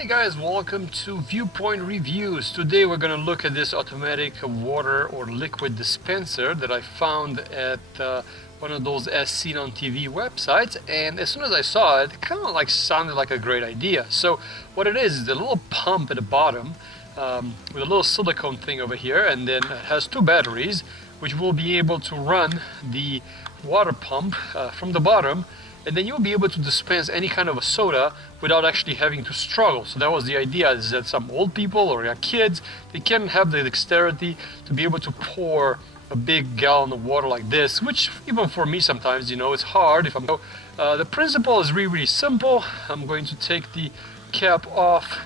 Hey guys, welcome to Viewpoint Reviews. Today we're going to look at this automatic water or liquid dispenser that I found at one of those as seen on TV websites, and as soon as I saw it, it kind of sounded like a great idea. So what it is a little pump at the bottom with a little silicone thing over here, and then it has two batteries which will be able to run the water pump from the bottom, and then you'll be able to dispense any kind of a soda without actually having to struggle. So that was the idea, is that some old people or kids, they can have the dexterity to be able to pour a big gallon of water like this, which even for me sometimes, it's hard. The principle is really simple. I'm going to take the cap off.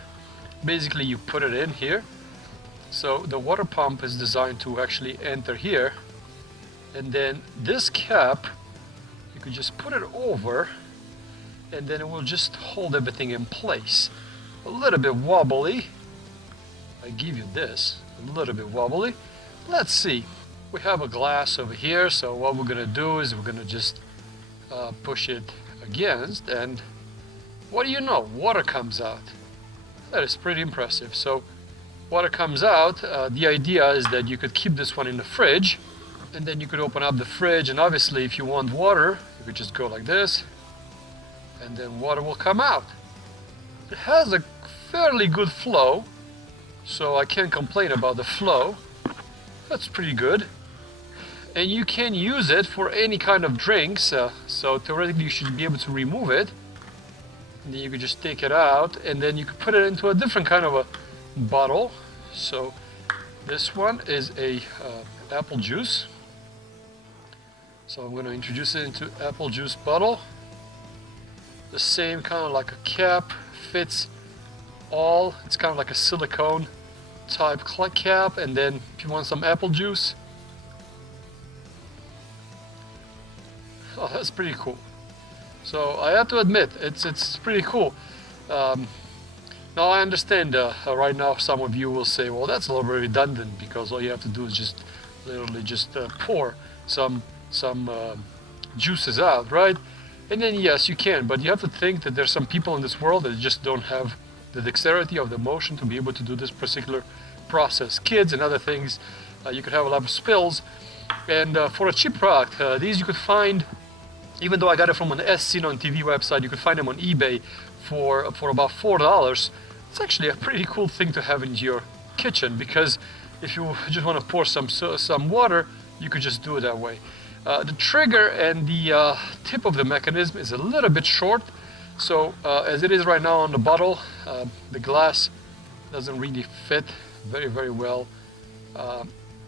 Basically you put it in here. So the water pump is designed to actually enter here, and then this cap, you could just put it over, and then it will just hold everything in place. A little bit wobbly. I give you this, a little bit wobbly. Let's see. We have a glass over here, so what we're gonna do is we're gonna just push it against, and what do you know? Water comes out. That is pretty impressive. So water comes out. The idea is that you could keep this one in the fridge, and then you could open up the fridge, and obviously if you want water, you could just go like this, and then water will come out. It has a fairly good flow, so I can't complain about the flow. That's pretty good. And you can use it for any kind of drinks, so theoretically you should be able to remove it. And then you could just take it out, and then you could put it into a different kind of a bottle. So this one is a apple juice. So I'm going to introduce it into apple juice bottle. The same kind of like a cap, fits all. It's kind of like a silicone type cap, and then if you want some apple juice. Oh, that's pretty cool. So I have to admit, it's pretty cool. Now I understand right now some of you will say, well, that's a little bit redundant, because all you have to do is just literally just pour some juices out, right? And then yes, you can, but you have to think that there's some people in this world that just don't have the dexterity of the motion to be able to do this particular process. Kids and other things, you could have a lot of spills. And for a cheap product, these you could find, even though I got it from an as seen on TV website, you could find them on eBay for about $4. It's actually a pretty cool thing to have in your kitchen, because if you just want to pour some water, you could just do it that way. The trigger and the tip of the mechanism is a little bit short, so as it is right now on the bottle, the glass doesn't really fit very well.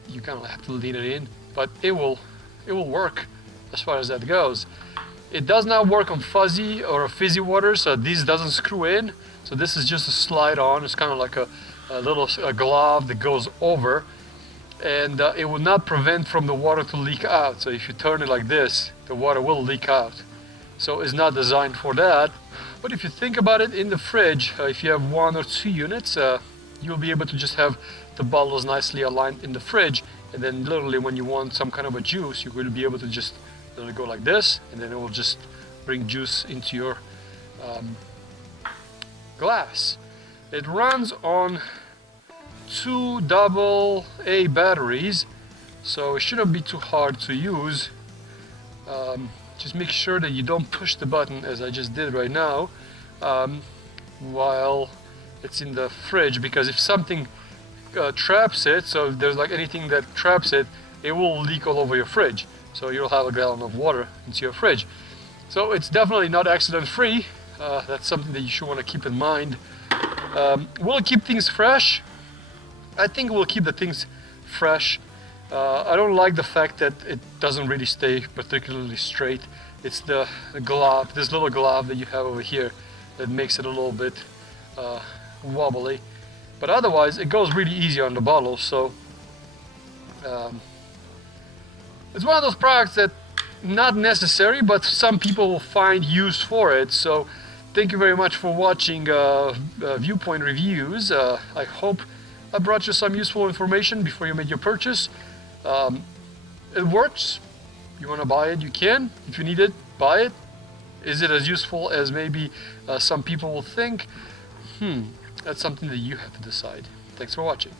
You kind of have to lean it in, but it will work as far as that goes. It does not work on fuzzy or fizzy water, so this doesn't screw in. So this is just a slide on. It's kind of like a little glove that goes over, and it will not prevent from the water to leak out. So if you turn it like this, the water will leak out. So it's not designed for that. But if you think about it, in the fridge, if you have 1 or 2 units, you'll be able to just have the bottles nicely aligned in the fridge, and then literally when you want some kind of a juice, you will be able to just go like this, and then it will just bring juice into your glass. It runs on 2 AA batteries, so it shouldn't be too hard to use. Just make sure that you don't push the button as I just did right now while it's in the fridge, because if something traps it, so if there's anything that traps it, it will leak all over your fridge, so you'll have a gallon of water into your fridge. So it's definitely not accident free. That's something that you should want to keep in mind. Will it keep things fresh? I think it will keep the things fresh. I don't like the fact that it doesn't really stay particularly straight. It's the glove, this little glove that you have over here, that makes it a little bit wobbly. But otherwise, it goes really easy on the bottle. So it's one of those products that not necessary, but some people will find use for it. So thank you very much for watching Viewpoint Reviews. I hope I brought you some useful information before you make your purchase. It works. You want to buy it, you can. If you need it, buy it. Is it as useful as maybe some people will think? That's something that you have to decide. Thanks for watching.